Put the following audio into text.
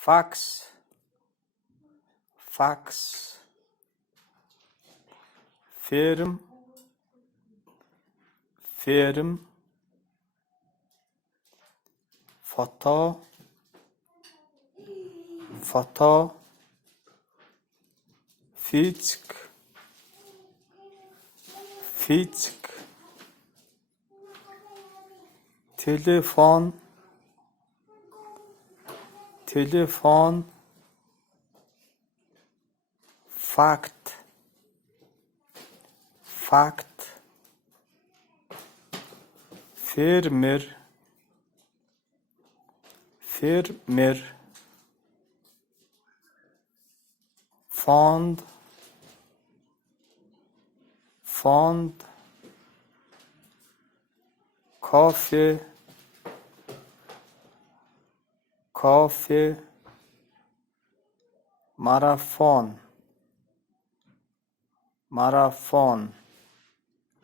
fax, fax, film, film, foto, foto, fisk, fisk, telefon, telefon, fakt, fakt, fermer, fermer, fond, fond, kafe, kafe, maraton, maraton,